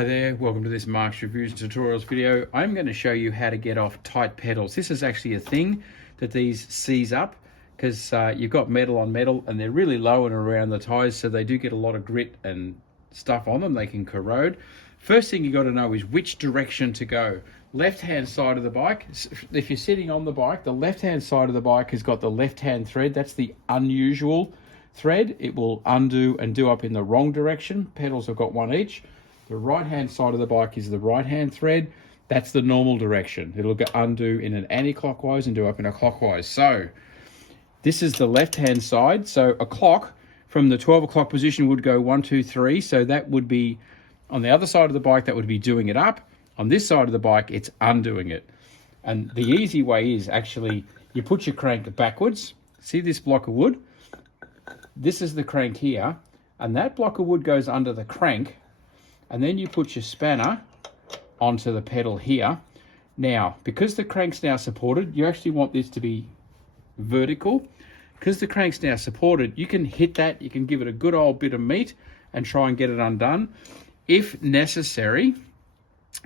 Hi there, welcome to this Mark's Reviews and Tutorials video. I'm going to show you how to get off tight pedals. This is actually a thing that these seize up because you've got metal on metal and they're really low and around the tyres, so they do get a lot of grit and stuff on them. They can corrode. First thing you got to know is which direction to go. Left-hand side of the bike, if you're sitting on the bike, the left-hand side of the bike has got the left-hand thread. That's the unusual thread. It will undo and do up in the wrong direction. Pedals have got one each. The right-hand side of the bike is the right-hand thread. That's the normal direction. It'll go undo in an anti-clockwise and do up in a clockwise. So this is the left-hand side. So a clock from the 12 o'clock position would go 1, 2, 3. So that would be on the other side of the bike, that would be doing it up. On this side of the bike, it's undoing it. And the easy way is actually you put your crank backwards. See this block of wood? This is the crank here. And that block of wood goes under the crank. And then you put your spanner onto the pedal here. Now, because the crank's now supported, you actually want this to be vertical. Because the crank's now supported, you can hit that, you can give it a good old bit of meat and try and get it undone. If necessary,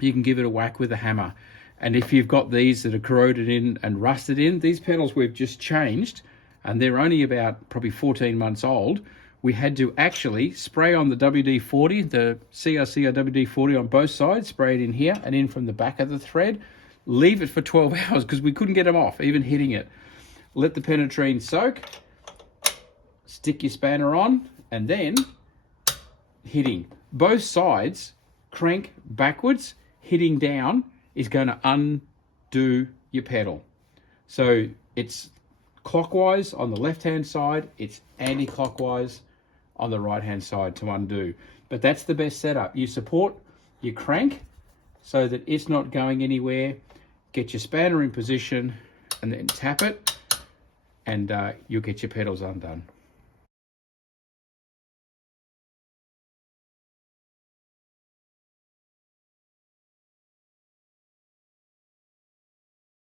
you can give it a whack with a hammer. And if you've got these that are corroded in and rusted in, these pedals we've just changed, and they're only about probably 14 months old, we had to actually spray on the WD-40, the CRC or WD-40 on both sides, spray it in here and in from the back of the thread, leave it for 12 hours because we couldn't get them off, even hitting it. Let the penetrine soak, stick your spanner on, and then hitting. Both sides, crank backwards, hitting down is going to undo your pedal. So it's clockwise on the left-hand side, it's anti-clockwise on the right-hand side to undo. But that's the best setup. You support your crank so that it's not going anywhere. Get your spanner in position and then tap it, and you'll get your pedals undone.